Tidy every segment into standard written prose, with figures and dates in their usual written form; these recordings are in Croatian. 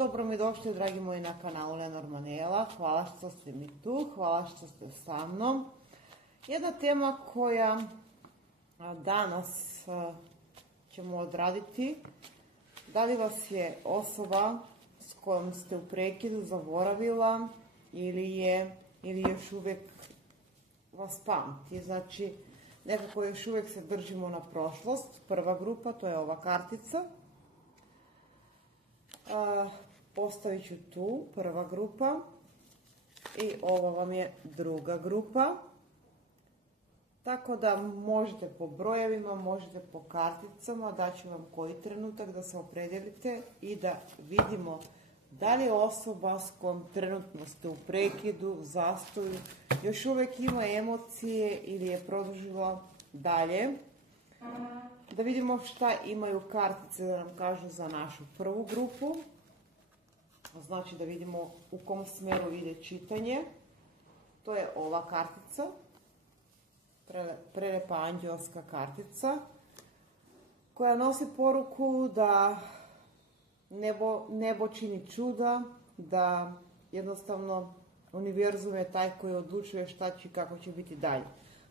Dobro mi došli, dragi moji, na kanalu Lenormanela. Hvala što ste mi tu, hvala što ste sa mnom. Jedna tema koja danas ćemo odraditi. Da li vas je osoba s kojom ste u prekidu zaboravila ili još uvijek vas pamti? Znači, nekako još uvijek se držimo na prošlost. Prva grupa, to je ova kartica. Postavit ću tu prva grupa i ova vam je druga grupa. Tako da možete po brojevima, možete po karticama, daću vam koji trenutak da se opredijelite i da vidimo da li osoba s kojom trenutno ste u prekidu, zastoju, još uvijek ima emocije ili je produžila dalje. Da vidimo šta imaju kartice da nam kažu za našu prvu grupu. Znači da vidimo u kom smjeru ide čitanje. To je ova kartica. Prelijepa anđelska kartica koja nosi poruku da nebo čini čuda, da jednostavno univerzum je taj koji odlučuje šta će i kako će biti dalje.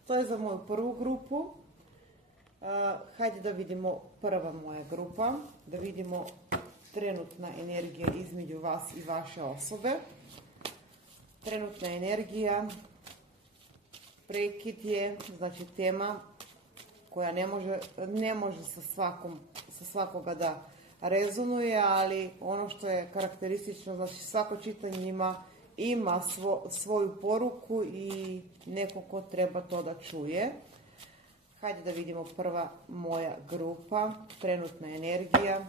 To je za moju prvu grupu. Hajde da vidimo prva moja grupa, da vidimo trenutna energija između vas i vaše osobe. Trenutna energija, prekid je, znači tema koja ne može sa svakoga da rezonuje, ali ono što je karakteristično, znači svako čitanje ima svoju poruku i neko ko treba to da čuje. Hajde da vidimo prva moja grupa, trenutna energija.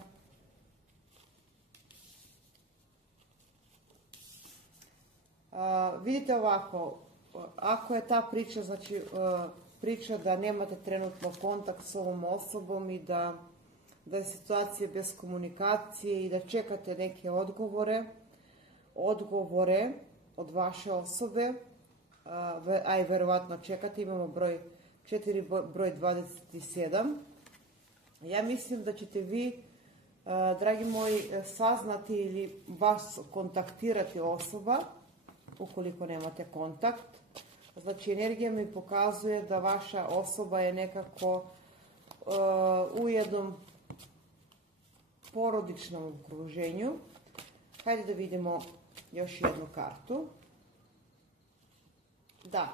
Vidite ovako, ako je ta priča, znači priča da nemate trenutno kontakt s ovom osobom i da je situacija bez komunikacije i da čekate neke odgovore od vaše osobe, a i verovatno čekate, imamo broj 27. Ja mislim da ćete vi, dragi moji, saznati ili vas kontaktirati osoba, ukoliko nemate kontakt. Znači, energija mi pokazuje da vaša osoba je nekako u jednom porodičnom okruženju. Hajde da vidimo još jednu kartu. Da.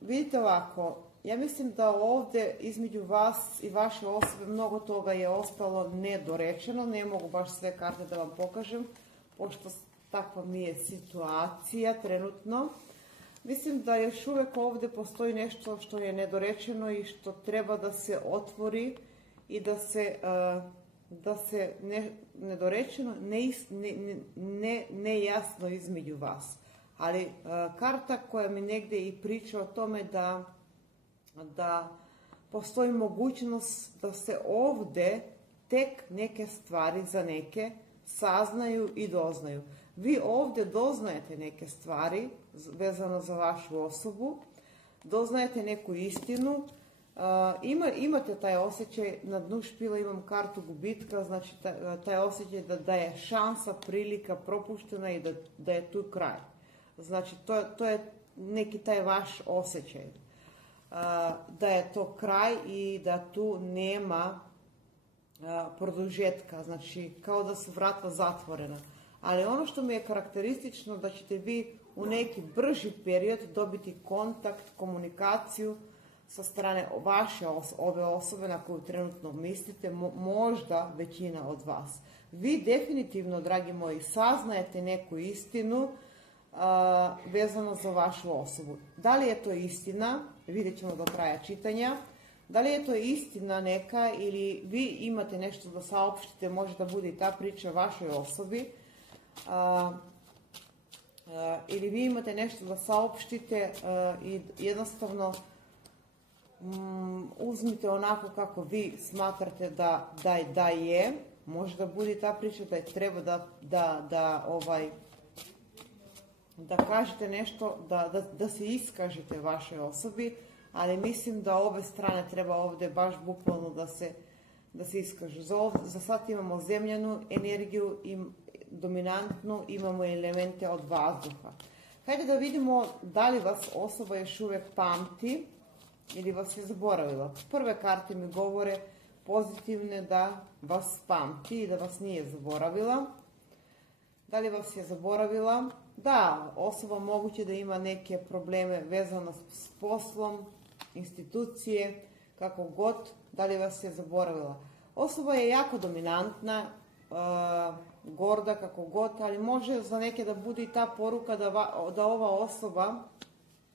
Vidite ovako, ja mislim da ovdje između vas i vaše osobe mnogo toga je ostalo nedorečeno. Ne mogu baš sve karte da vam pokažem, pošto takva mi je situacija trenutno. Mislim da još uvijek ovdje postoji nešto što je nedorečeno i što treba da se otvori i da se nedorečeno, nejasno između vas. Ali karta koja mi negdje i priča o tome da postoji mogućnost da se ovdje tek neke stvari za neke saznaju i doznaju. Vi ovdje doznajete neke stvari vezano za vašu osobu, doznajete neku istinu, imate taj osjećaj, na dnu špila imam kartu gubitka, znači taj osjećaj da je šansa, prilika propuštena i da je tu kraj. Znači to je neki taj vaš osjećaj, da je to kraj i da tu nema produžetka, znači kao da su vrata zatvorena. Ali ono što mi je karakteristično da ćete vi u neki brži period dobiti kontakt, komunikaciju sa strane ove osobe na koju trenutno mislite, možda većina od vas. Vi definitivno, dragi moji, saznajete neku istinu vezano za vašu osobu. Da li je to istina, vidjet ćemo do kraja čitanja. Da li je to istina neka ili vi imate nešto da saopštite, može da bude i ta priča vašoj osobi, ili vi imate nešto da saopštite i jednostavno uzmite onako kako vi smatrate da je. Može da bude ta priča da je treba da kažete nešto, da se iskažete vašoj osobi, ali mislim da obe strane treba ovdje baš bukvalno da se iskaže. Za sad imamo zemljanu energiju i dominantnu, imamo elemente od vazduha. Hajde da vidimo da li vas osoba još uvijek pamti ili vas je zaboravila. Prve karte mi govore pozitivne da vas pamti i da vas nije zaboravila. Da li vas je zaboravila? Da, osoba moguće da ima neke probleme vezano s poslom, institucije, kako god, da li vas je zaboravila. Osoba je jako dominantna, gorda kako god, ali može za neke da bude i ta poruka da ova osoba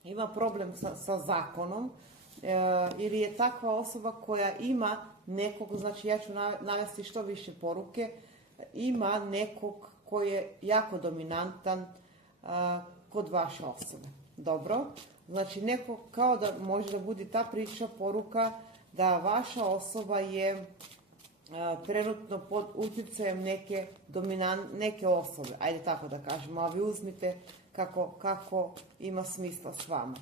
ima problem sa zakonom, ili je takva osoba koja ima nekog, znači ja ću navesti što više poruke, ima nekog koji je jako dominantan kod vaše osobe. Dobro, znači neko kao da može da bude ta priča, poruka da vaša osoba je trenutno pod utjecajem neke osobe, ajde tako da kažemo, a vi uzmite kako ima smisla s vama.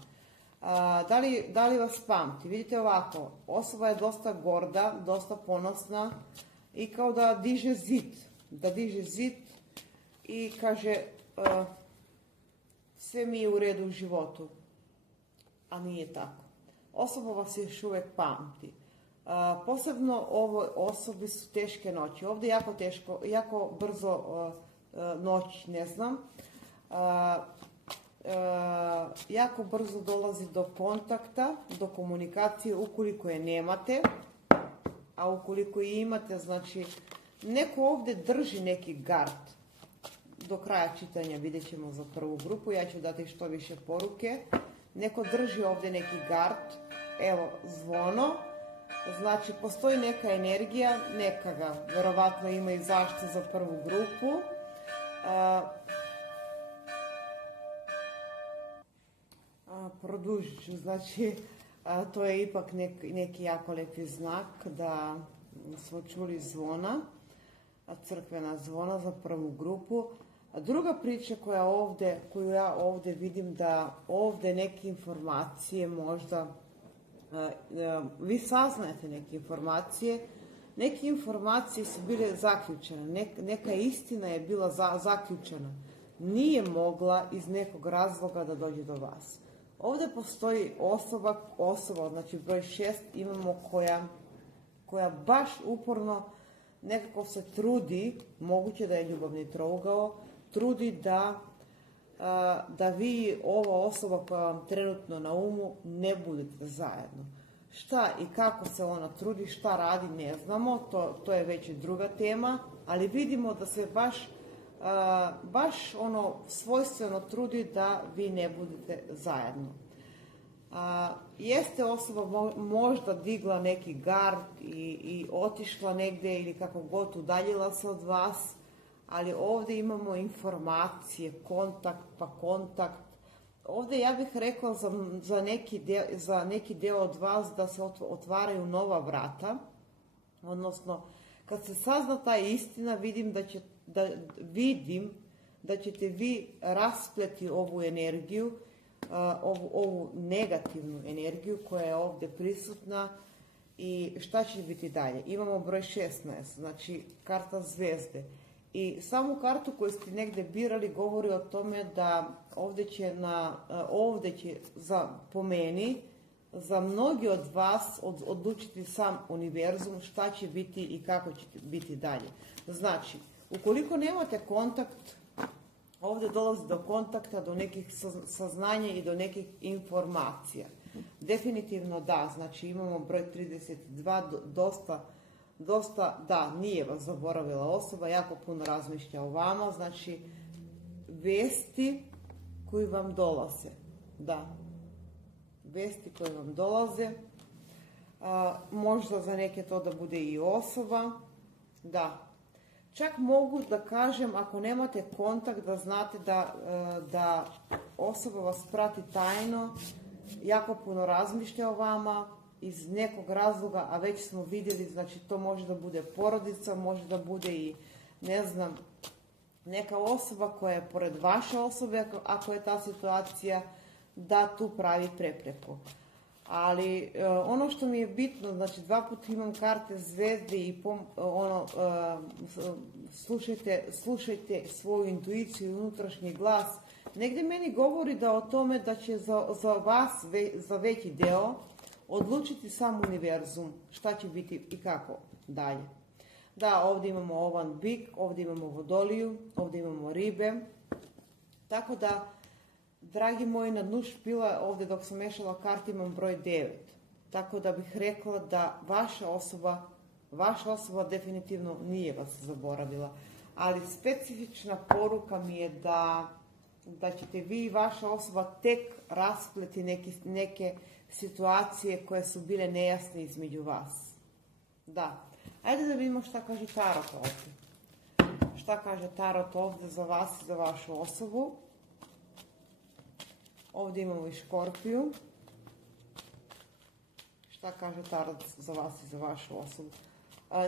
Da li vas pamti? Vidite ovako, osoba je dosta gorda, dosta ponosna i kao da diže zid i kaže sve mi je u redu u životu, a nije tako. Osoba vas još uvijek pamti. Posebno ovoj osobi su teške noći. Ovdje je jako teško, jako brzo noć, ne znam. Jako brzo dolazi do kontakta, do komunikacije ukoliko je nemate, a ukoliko je imate, znači neko ovdje drži neki gard. Do kraja čitanja vidjet ćemo za prvu grupu, ja ću dati što više poruke. Neko drži ovdje neki gard, evo zvono, znači postoji neka energija, neka ga verovatno ima i zaštitu za prvu grupu. Produžit ću, znači to je ipak neki jako lijepi znak da smo čuli zvona, crkvena zvona za prvu grupu. A druga priča koju ja ovdje vidim, da ovdje neke informacije možda, vi saznajete neke informacije su bile zaključene, neka istina je bila zaključena, nije mogla iz nekog razloga da dođe do vas. Ovdje postoji osoba, znači broj 6 imamo koja baš uporno nekako se trudi, moguće da je ljubavni trougao, trudi da vi, ova osoba koja vam trenutno na umu, ne budete zajedno. Šta i kako se ona trudi, šta radi, ne znamo, to je već druga tema, ali vidimo da se baš ono svojstveno trudi da vi ne budete zajedno. Jeste osoba možda digla neki gard i otišla negdje ili kako god udaljila se od vas, ali ovdje imamo informacije, kontakt. Ovdje ja bih rekla za neki dio od vas da se otvaraju nova vrata, odnosno kad se sazna ta istina, vidim da ćete vi raspleti ovu energiju, ovu negativnu energiju koja je ovdje prisutna. I šta će biti dalje? Imamo broj 16, znači karta zvezde. I samu kartu koju ste negdje birali govori o tome da ovdje će po meni, za mnogi od vas odlučiti sam univerzum šta će biti i kako će biti dalje. Znači, ukoliko nemate kontakt, ovdje dolazi do kontakta, do nekih saznanja i do nekih informacija. Definitivno da, znači imamo broj 32, dosta, da, nije vas zaboravila osoba, jako puno razmišlja o vama, znači vesti koji vam dolaze, da, vesti koje vam dolaze, možda za neke to da bude i osoba, da. Čak mogu da kažem, ako nemate kontakt, da znate da osoba vas prati tajno, jako puno razmišlja o vama iz nekog razloga, a već smo vidjeli, znači to može da bude porodica, može da bude i, ne znam, neka osoba koja je pored vaše osobe, ako je ta situacija, da tu pravi prepreku. Ali ono što mi je bitno, znači 2 puta imam karte zvezde i slušajte svoju intuiciju i unutrašnji glas. Negdje meni govori da o tome da će za vas, za veći deo, odlučiti sam univerzum šta će biti i kako dalje. Da, ovdje imamo ovan bik, ovdje imamo vodoliju, ovdje imamo ribe. Tako da, dragi moji, na dnu špila, ovdje dok sam mešala karte imam broj 9. Tako da bih rekla da vaša osoba definitivno nije vas zaboravila. Ali specifična poruka mi je da ćete vi i vaša osoba tek raspleti neke situacije koje su bile nejasne između vas. Da. Ajde da vidimo šta kaže Tarot ovdje. Šta kaže Tarot ovdje za vas i za vašu osobu. Ovdje imamo i Škorpiju. Šta kaže Tarot za vas i za vašu osobu?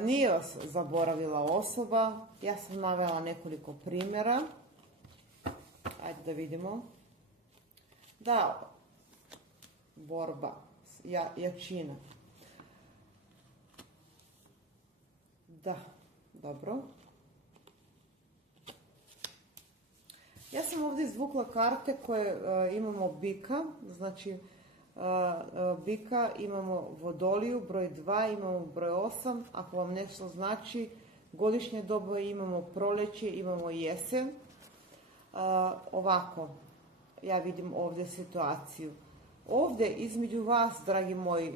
Nije vas zaboravila osoba. Ja sam navela nekoliko primjera. Ajde da vidimo. Da, borba, jačina. Da, dobro. Ja sam ovdje izvukla karte koje imamo bika, znači bika, imamo vodoliju, broj 2, imamo broj 8, ako vam nešto znači, godišnje doba imamo proljeće, imamo jesen. Ovako, ja vidim ovdje situaciju. Ovdje između vas, dragi moji,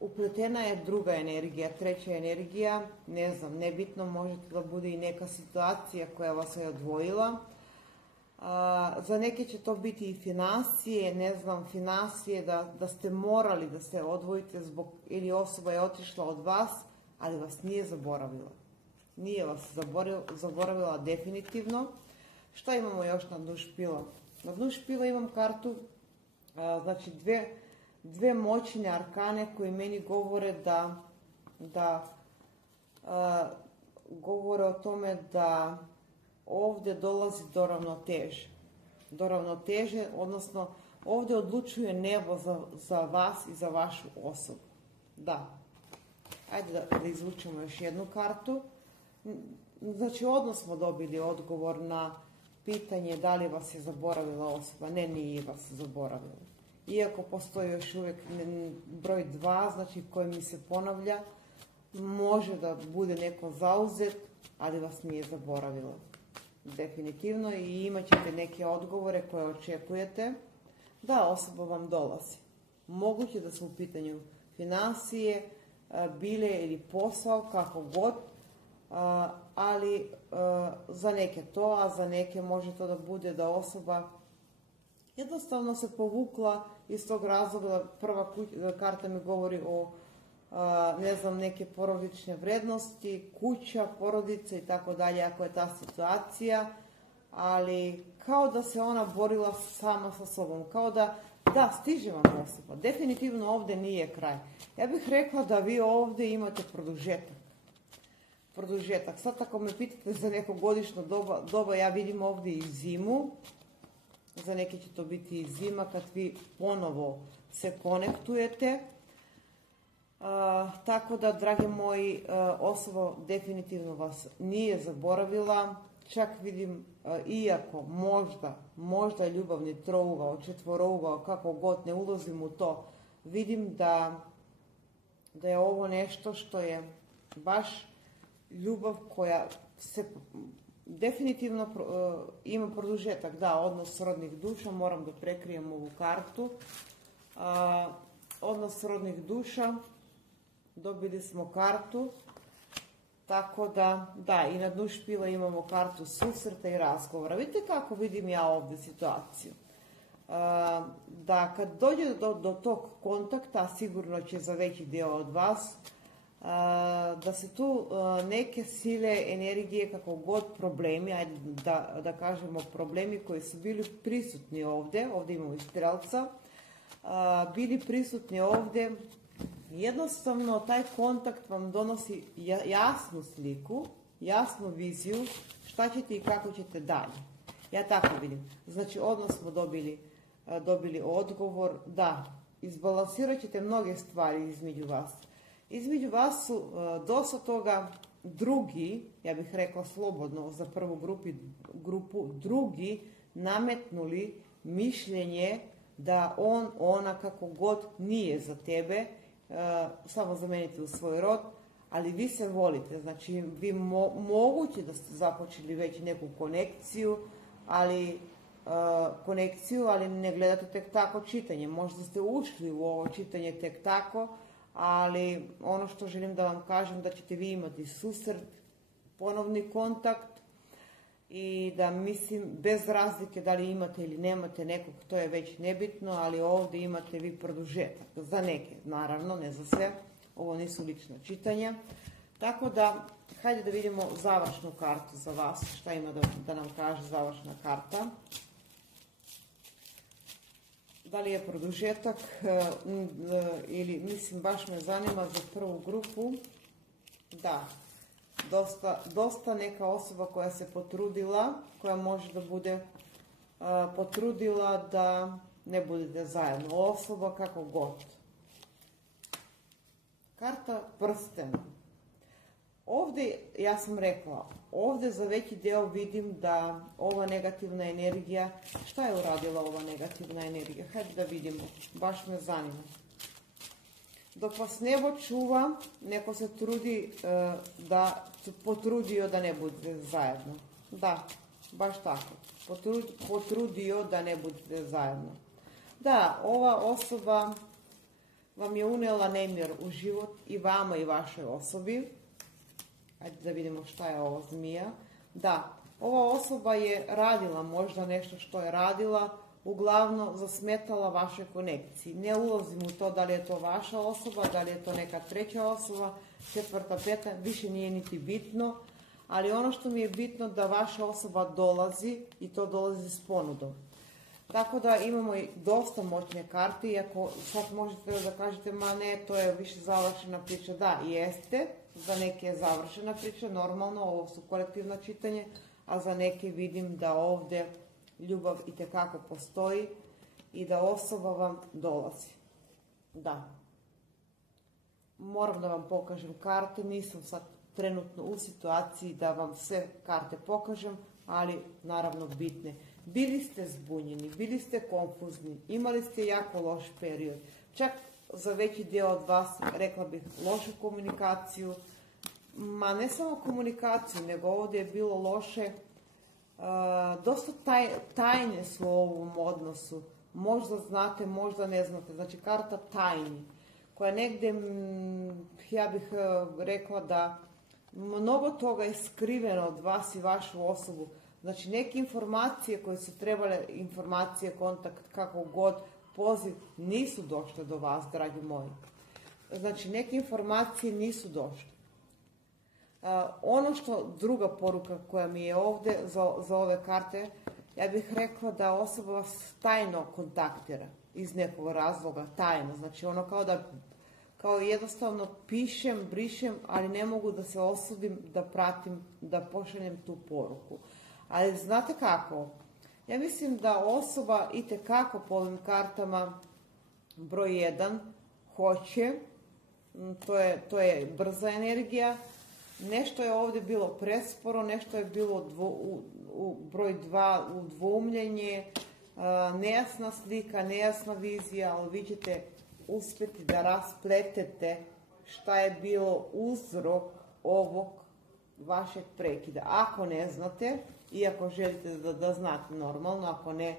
upletena je druga energija, treća energija, ne znam, nebitno, možete da bude i neka situacija koja vas je odvojila. Za neke će to biti i financije, ne znam, financije da ste morali da se odvojite ili osoba je otišla od vas, ali vas nije zaboravila. Nije vas zaboravila definitivno. Šta imamo još na dnu špila? Na dnu špila imam kartu, znači dve moćne arkane koji meni govore da govore o tome da ovdje dolazi do ravnoteže, odnosno ovdje odlučuje nebo za vas i za vašu osobu. Da. Ajde da izvučemo još jednu kartu. Znači, odmah smo dobili odgovor na pitanje da li vas je zaboravila osoba. Ne, nije vas zaboravila. Iako postoji još uvijek broj 2, znači koji mi se ponavlja, može da bude neko zauzet, ali vas nije zaboravila. Definitivno, i imat ćete neke odgovore koje očekujete. Da, osoba vam dolazi. Moguće da su u pitanju financije, bile ili posao, kako god, ali za neke to, a za neke može to da bude da osoba jednostavno se povukla iz tog razloga. Prva karta mi govori o ne znam, neke porodične vrednosti, kuća, porodice i tako dalje, ako je ta situacija, ali kao da se ona borila sama sa sobom, kao da stiže vam osoba. Definitivno ovdje nije kraj. Ja bih rekla da vi ovdje imate produžetak. Sad ako me pitate za neko godišnje doba, ja vidim ovdje i zimu. Za neke će to biti i zima kad vi ponovo se konektujete. Tako da, dragi moji, osoba definitivno vas nije zaboravila. Čak vidim, iako možda ljubavni trougao, četvorougao, kako god, ne ulazim u to, vidim da je ovo nešto što je baš ljubav koja se definitivno ima produžetak. Da, odnos rodnih duša, moram da prekrijem ovu kartu. Odnos rodnih duša, dobili smo kartu, tako da, i na dnu špila imamo kartu susreta i razgovora. Vidite kako vidim ja ovdje situaciju. Da kad dođe do tog kontakta, sigurno će za veći dio od vas, da se tu neke sile, energije, kako god problemi, ajde da kažemo problemi koji su bili prisutni ovdje imamo i strelca, bili prisutni ovdje, jednostavno taj kontakt vam donosi jasnu sliku, jasnu viziju, šta ćete i kako ćete dalje. Ja tako vidim. Znači, odmah smo dobili odgovor, da, izbalansirat ćete mnoge stvari između vas. Između vas su dosta toga drugi, ja bih rekla slobodno za prvu grupu, drugi nametnuli mišljenje da ona kako god nije za tebe, samo zamenite u svoj rod, ali vi se volite, znači vi moguće da ste započeli već neku konekciju, ali ne gledate tek tako čitanje. Možda ste ušli u ovo čitanje tek tako, ali ono što želim da vam kažem da ćete vi imati susret, ponovni kontakt i da mislim bez razlike da li imate ili nemate nekog, to je već nebitno, ali ovdje imate vi produžetak. Za neke, naravno, ne za sve. Ovo nisu lična čitanja. Tako da, hajde da vidimo završnu kartu za vas. Šta ima da nam kaže završna karta? Da li je produžetak ili, mislim, baš me zanima za prvu grupu. Da, dosta neka osoba koja se potrudila, koja može da bude potrudila da ne budete zajedno. Osoba kako god. Karta prstena. Ovdje, ja sam rekla, ovdje za veći deo vidim da ova negativna energija, šta je uradila ova negativna energija? Hajde da vidimo, baš me zanima. Dok vas nebo čuva, neko se trudi potrudio da ne budete zajedno. Da, baš tako. Potrudio da ne budete zajedno. Da, ova osoba vam je unijela nemir u život i vama i vašoj osobi. Ajde da vidimo šta je ovo zmija. Da, ova osoba je radila možda nešto što je radila, uglavnom zasmetala vašoj konekciji. Ne ulazim u to da li je to vaša osoba, da li je to neka treća osoba, četvrta, peta, više nije niti bitno, ali ono što mi je bitno da vaša osoba dolazi i to dolazi s ponudom. Tako da imamo i dosta moćne karte, iako sad možete da kažete, ma ne, to je više završena priča. Da, jeste, za neke je završena priča, normalno, ovo su kolektivna čitanje, a za neke vidim da ovdje ljubav itekako postoji i da osoba vam dolazi. Da. Moram da vam pokažem karte, nisam sad trenutno u situaciji da vam sve karte pokažem, ali naravno bitne. Bili ste zbunjeni, bili ste konfuzni, imali ste jako loš period. Čak za veći dio od vas, rekla bih, lošu komunikaciju. Ma ne samo komunikaciju, nego ovdje je bilo loše. Dosta tajne su u ovom odnosu. Možda znate, možda ne znate. Znači karta tajni, koja negdje, ja bih rekla da mnogo toga je skriveno od vas i vašu osobu. Znači neke informacije koje su trebale, informacije, kontakt, kako god, poziv, nisu došle do vas, dragi moji. Znači neke informacije nisu došle. Ono što, druga poruka koja mi je ovdje za ove karte, ja bih rekla da osoba vas tajno kontaktira iz nekog razloga, tajno. Znači ono kao jednostavno pišem, brišem, ali ne mogu da se osudim, da pratim, da pošaljem tu poruku. Ali znate kako? Ja mislim da osoba itekako po ovim kartama broj 1 hoće, to je brza energija, nešto je ovdje bilo presporo, nešto je bilo u broj 2 u dvoumljenje, nejasna slika, nejasna vizija, ali vi ćete uspjeti da raspletete šta je bilo uzrok ovog vašeg prekida. Ako ne znate, iako želite da znate normalno, ako ne,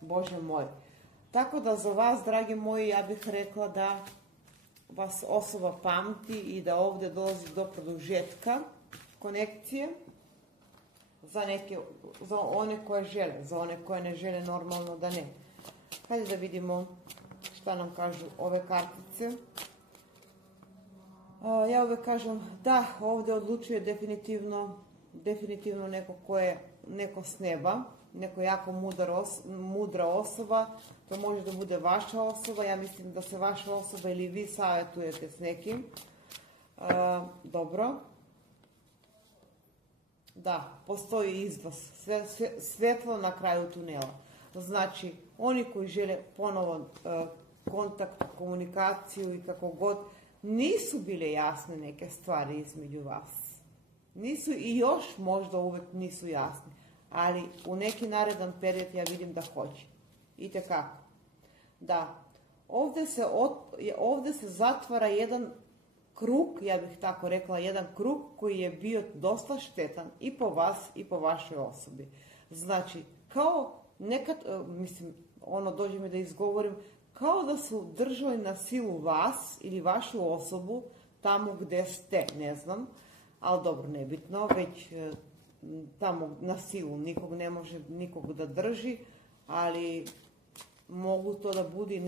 Bože moj. Tako da za vas, dragi moji, ja bih rekla da vas osoba pamti i da ovdje dolazi do produžetka konekcije za one koje žele, za one koje ne žele normalno da ne. Hajde da vidimo šta nam kažu ove kartice. Ja uvijek kažem da ovdje odlučuje definitivno neko s neba, neko jako mudra osoba. To može da bude vaša osoba. Ja mislim da se vaša osoba ili vi savjetujete s nekim. Dobro. Da, postoji izlaz, svjetlo na kraju tunela. Znači, oni koji žele ponovo kontakt, komunikaciju i kako god, nisu bile jasne neke stvari između vas. Nisu i još možda uvijek nisu jasne, ali u neki naredan period ja vidim da hoće. Itekako. Da, ovdje se zatvara jedan krug, ja bih tako rekla, jedan krug koji je bio dosta štetan i po vas i po vašoj osobi. Znači, kao nekad, dođe mi da izgovorim, kao da su držali na silu vas ili vašu osobu tamo gdje ste, ne znam, ali dobro, nebitno, već tamo na silu nikog ne može nikog da drži, ali mogu to da budi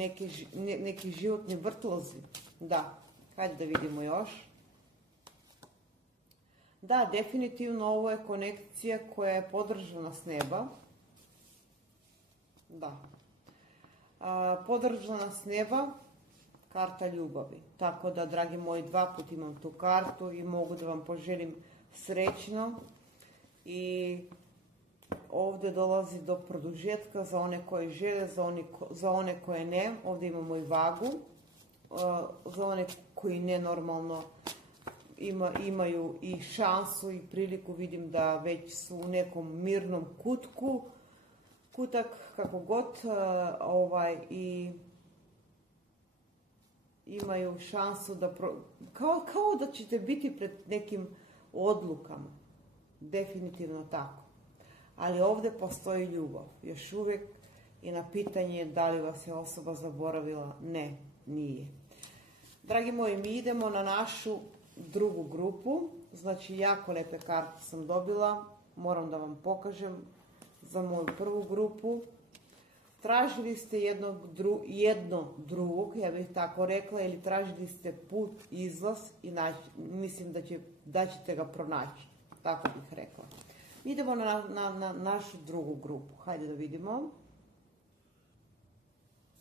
neki životni vrtlozi. Da, hajde da vidimo još. Da, definitivno ovo je konekcija koja je podržana s neba. Da. Podržana s neba, karta ljubavi. Tako da, dragi moji, 2 puta imam tu kartu i mogu da vam poželim srećno. I ovdje dolazi do produžetka za one koji žele, za one koje ne. Ovdje imamo i vagu. Za one koji ne normalno imaju i šansu i priliku, vidim da već su u nekom mirnom kutak, kako god, i imaju šansu da, kao da ćete biti pred nekim odlukama. Definitivno tako. Ali ovdje postoji ljubav. Još uvijek i na pitanje da li vas je osoba zaboravila, ne, nije. Dragi moji, mi idemo na našu drugu grupu. Znači, jako lepe karte sam dobila. Moram da vam pokažem za moju prvu grupu. Tražili ste jedno drugog, ja bih tako rekla, ili tražili ste put, izlaz i mislim da ćete ga pronaći. Tako bih rekla. Idemo na našu drugu grupu. Hajde da vidimo.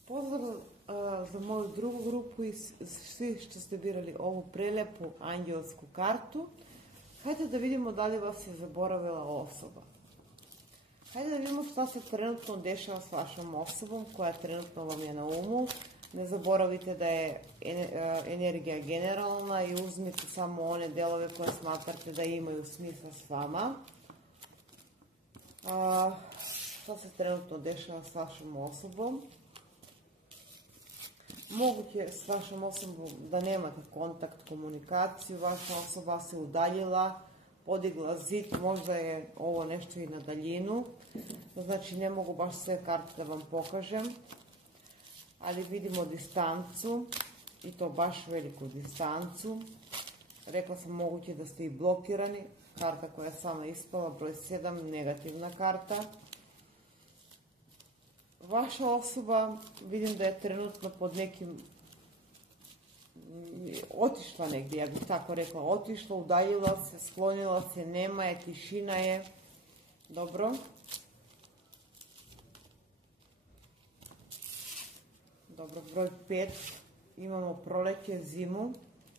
Pozdrav za moju drugu grupu i svi što ste birali ovu prelepu anđelsku kartu. Hajde da vidimo da li vas je zaboravila osoba. Hajde da vidimo šta se trenutno dešava s vašom osobom koja trenutno vam je na umu. Ne zaboravite da je energija generalna i uzmite samo one delove koje smatrate da imaju smisla s vama. Šta se trenutno dešava s vašom osobom? Moguće s vašom osobom da nemate kontakt, komunikaciju, vaša osoba se udaljila, podigla zid, možda je ovo nešto i na daljinu. Znači, ne mogu baš sve karte da vam pokažem, ali vidimo distancu i to baš veliku distancu. Rekla sam, moguće da ste i blokirani. Karta koja je sama ispala, broj 7, negativna karta. Vaša osoba, vidim da je trenutno pod nekim, otišla negdje, ja bih tako rekla, otišla, udaljila se, sklonila se, nema je, tišina je. Dobro. Dobro, broj 5, imamo proleće, zimu,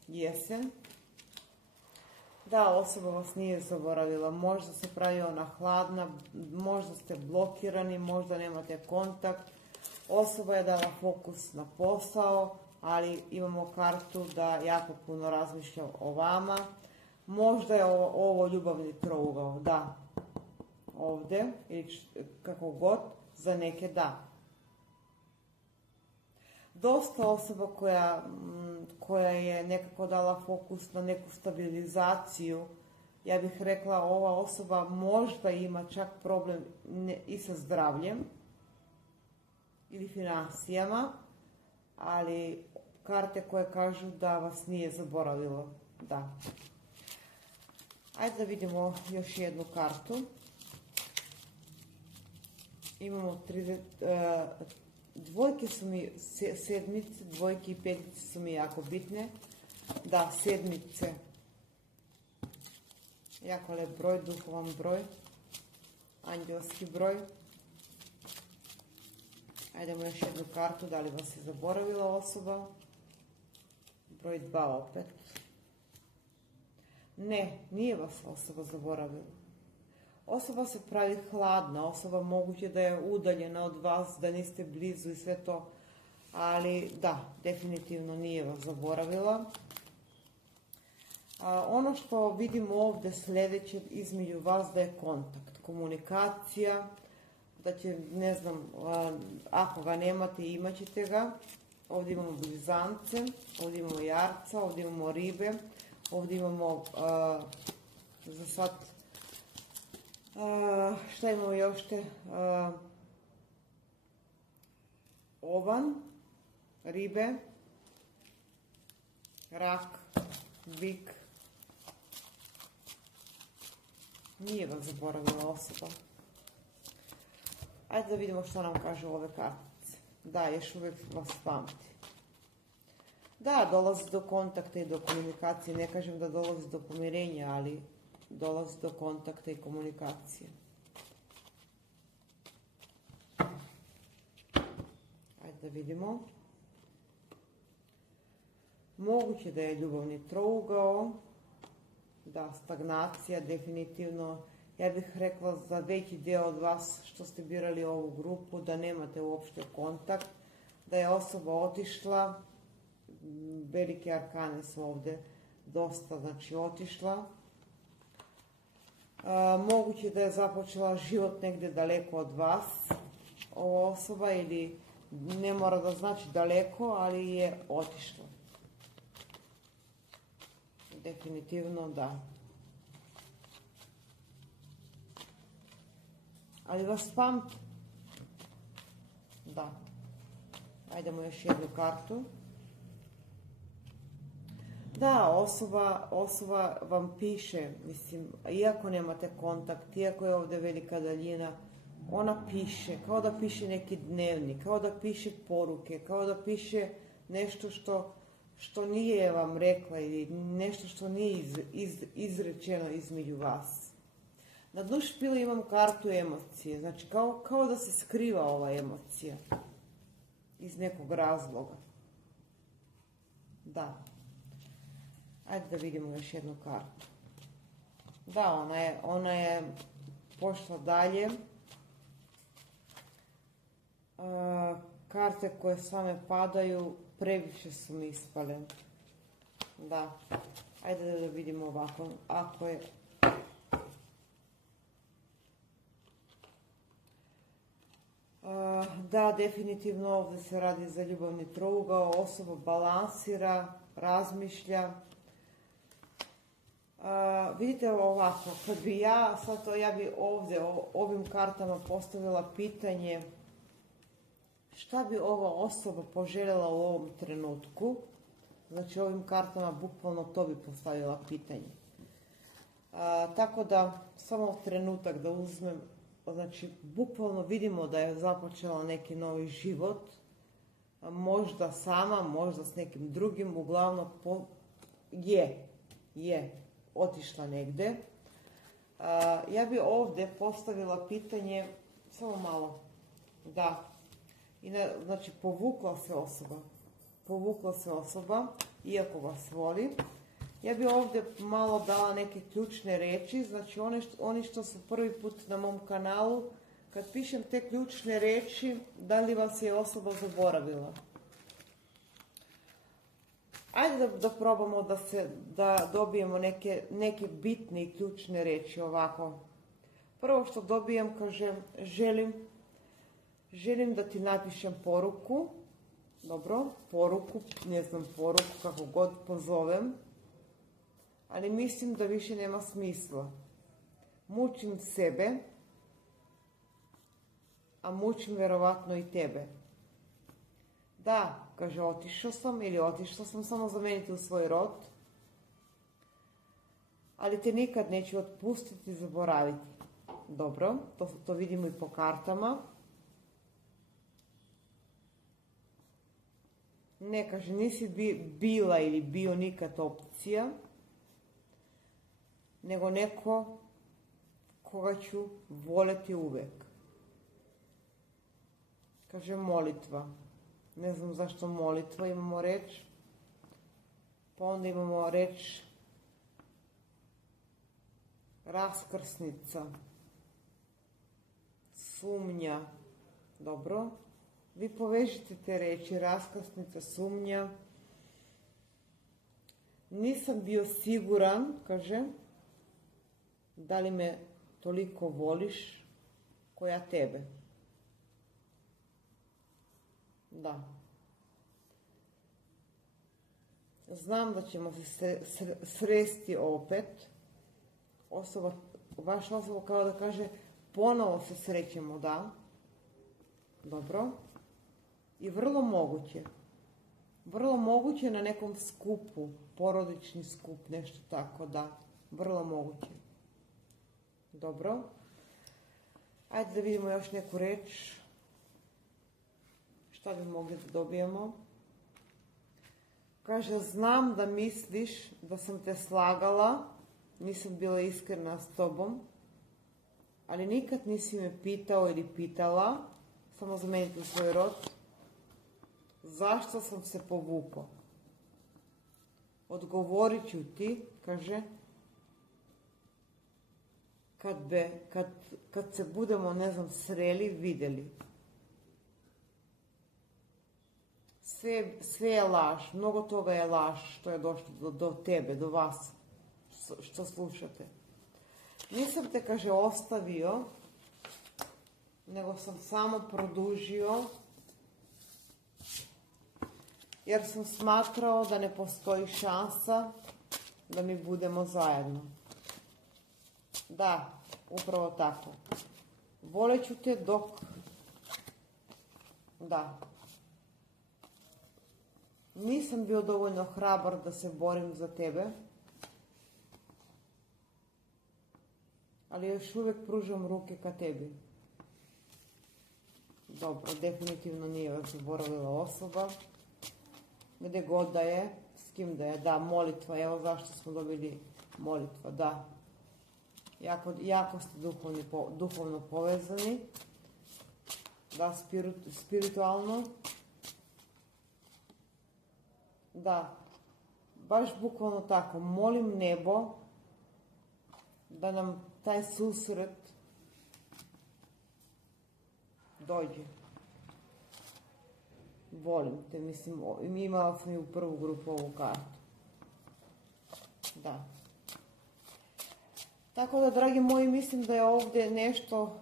jesen. Da, osoba vas nije zaboravila, možda se pravi ona hladna, možda ste blokirani, možda nemate kontakt. Osoba je dala fokus na posao, ali imamo kartu da jako puno razmišlja o vama. Možda je ovo ljubavni trougao, da, ovdje, ili kako god, za neke da. Dosta osoba koja je nekako dala fokus na neku stabilizaciju, ja bih rekla, ova osoba možda ima čak problem i sa zdravljem ili financijama, ali karte koje kažu da vas nije zaboravilo, da. Ajde da vidimo još jednu kartu. Imamo dvojke su mi, sedmice, dvojke i petice su mi jako bitne. Da, sedmice. Jako lep broj, duhovan broj. Anđelski broj. Ajdemo još jednu kartu, da li vas je zaboravila osoba. Broj 2 opet. Ne, nije vas osoba zaboravila. Osoba se pravi hladna, osoba moguće da je udaljena od vas, da niste blizu i sve to. ali da, definitivno nije vas zaboravila. Ono što vidimo ovdje sljedeće između vas da je kontakt, komunikacija, da će, ne znam, ako ga nemate, imat ćete ga. Ovdje imamo blizance, ovdje imamo jarca, ovdje imamo ribe, ovdje imamo za sad, šta imamo još te, ovan, ribe, rak, bik. Nije vas zaboravila osoba. Ajde da vidimo što nam kaže ove kartice. Da, još uvijek vas pamti. Da, dolazi do kontakta i do komunikacije. Ne kažem da dolazi do pomirenja, ali dolazi do kontakta i komunikacije. Ajde da vidimo. Moguće da je ljubavni trougao. Da, stagnacija, definitivno. Ja bih rekla za veći dio od vas što ste birali ovu grupu, da nemate uopšte kontakt, da je osoba otišla, velike arkane su ovdje dosta, znači otišla. Moguće da je započela život negdje daleko od vas, ova osoba, ili ne mora da znači daleko, ali je otišla. Definitivno da. Ali vas pamti. Da. Ajdemo još jednu kartu. Da, osoba vam piše, mislim, iako nemate kontakt, iako je ovdje velika daljina, ona piše, kao da piše neki dnevnik, kao da piše poruke, kao da piše nešto što nije vam rekla ili nešto što nije izrečeno između vas. Na dnu špile imam kartu emocije, znači kao da se skriva ova emocija iz nekog razloga. Da. Ajde da vidimo još jednu kartu. Da, ona je pošla dalje. Karte koje same padaju previše su mi ispale. Da. Ajde da vidimo ovako. Ako je... Da, definitivno ovdje se radi za ljubavni trougao. Osoba balansira, razmišlja. Vidite ovako, kad bi ja bi ovdje ovim kartama postavila pitanje šta bi ova osoba poželjela u ovom trenutku, znači ovim kartama bukvalno to bi postavila pitanje. Tako da samo trenutak da uzmem, znači bukvalno vidimo da je započela neki novi život, možda sama, možda s nekim drugim, uglavnom je otišla negdje. Ja bi ovdje postavila pitanje, samo malo, da, znači povukla se osoba, iako vas voli. Ja bi ovdje malo dala neke ključne riječi, znači oni što su prvi put na mom kanalu, kad pišem te ključne riječi, da li vas je osoba zaboravila? Ajde da probamo da dobijemo neke bitne i ključne riječi ovako. Prvo što dobijem, kaže, želim da ti napišem poruku. Dobro, poruku, ne znam poruku, kako god pozovem. Ali mislim da više nema smisla. Mučim sebe, a mučim vjerovatno i tebe. Da, kaže, otišao sam samo zameniti u svoj rod, ali te nikad neću otpustiti i zaboraviti. Dobro, to vidimo i po kartama. Ne, kaže, nisi bila ili bio nikad opcija, nego neko koga ću voljeti uvijek. Kaže, molitva. Ne znam zašto molitva, imamo reč. Pa onda imamo reč raskrsnica, sumnja. Dobro. Vi povežite te reči, raskrsnica, sumnja. Nisam bio siguran, kaže, da li me toliko voliš ko ja tebe. Da. Znam da ćemo se sresti opet. Vaša osoba kao da kaže ponovo se srećemo, da. Dobro. I vrlo moguće na nekom skupu, porodični skup, nešto tako, da. Vrlo moguće. Dobro. Ajde da vidimo još neku reč. Šta bi mogli da dobijemo? Kaže, znam da misliš da sam te slagala, nisam bila iskrena s tobom, ali nikad nisi me pitao ili pitala, samo zamenite svoj rod, zašto sam se povukao. Odgovorit ću ti, kaže, kad se budemo, ne znam, sreli, vidjeli. Sve je laž, mnogo toga je laž što je došlo do tebe, do vas, što slušate. Nisam te, kaže, ostavio, nego sam samo produžio, jer sam smatrao da ne postoji šansa da mi budemo zajedno. Da, upravo tako. Volit ću te dok... Da. Nisam bio dovoljno hrabar da se borim za tebe, ali još uvijek pružam ruke ka tebi. Dobro, definitivno nije vas zaboravila osoba. Gdje god da je, s kim da je, da, molitva, evo zašto smo dobili molitva, da. Jako ste duhovno povezani, da, spiritualno. Da, baš bukvalno tako, molim nebo da nam taj susret dođe. Volim te, mislim, imala sam i u prvu grupu ovu kartu. Da. Tako da, dragi moji, mislim da je ovdje nešto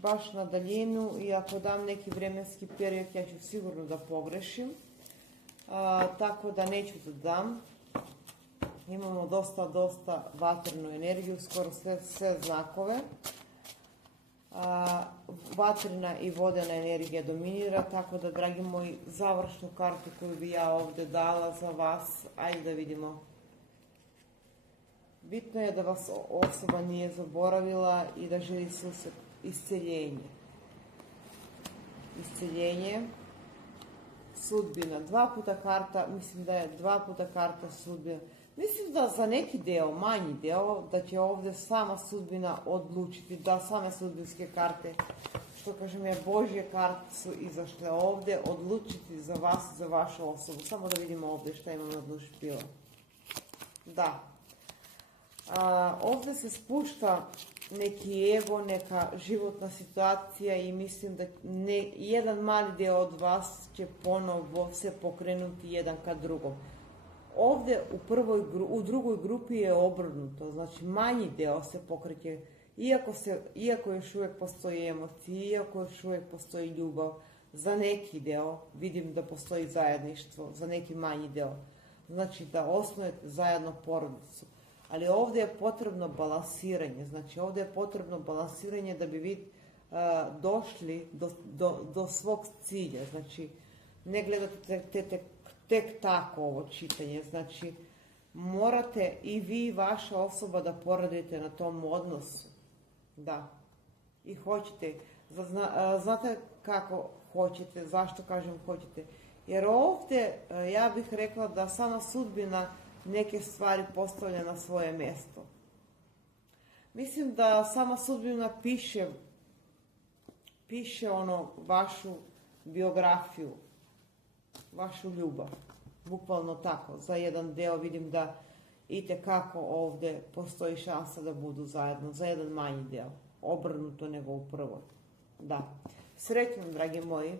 baš na daljinu i ako dam neki vremenski period, ja ću sigurno da pogrešim. Tako da neću da dam. Imamo dosta vatrenu energiju, skoro sve znakove. Vatrena i vodena energija dominira, tako da, dragi moji, završnu kartu koju bi ja ovdje dala za vas, ajde da vidimo. Bitno je da vas osoba nije zaboravila i da želi susret, isceljenje. Isceljenje. Sudbina, 2 puta karta, mislim da je 2 puta karta sudbina. Mislim da za neki deo, manji deo, da će ovdje sama sudbina odlučiti, da same sudbinske karte, što kažem ja, Božje karte su izašle ovdje, odlučiti za vas, za vašu osobu. Samo da vidimo ovdje šta imam na dnu špila. Da. Ovdje se spušta neki ego, neka životna situacija i mislim da jedan mali dio od vas će ponovo se pokrenuti jedan ka drugom. Ovdje u drugoj grupi je obrnuto, znači manji deo se pokreće, iako još uvijek postoji emocije, iako još uvijek postoji ljubav, za neki deo vidim da postoji zajedništvo, za neki manji deo. Znači da osnujete zajedno porodicu. Ali ovdje je potrebno balansiranje, znači ovdje je potrebno balansiranje da bi vi došli do svog cilja, znači ne gledate tek tako ovo čitanje, znači morate i vi, vaša osoba, da poradite na tom odnosu, da, i hoćete, znate kako hoćete, zašto kažem hoćete, jer ovdje ja bih rekla da sama sudbina neke stvari postavlja na svoje mjesto. Mislim da sama sudbina piše vašu biografiju, vašu ljubav. Bukvalno tako. Za jedan deo vidim da itekako ovdje postoji šansa da budu zajedno. Za jedan manji deo. Obrnuto nego u prvoj. Da. Sretno, dragi moji.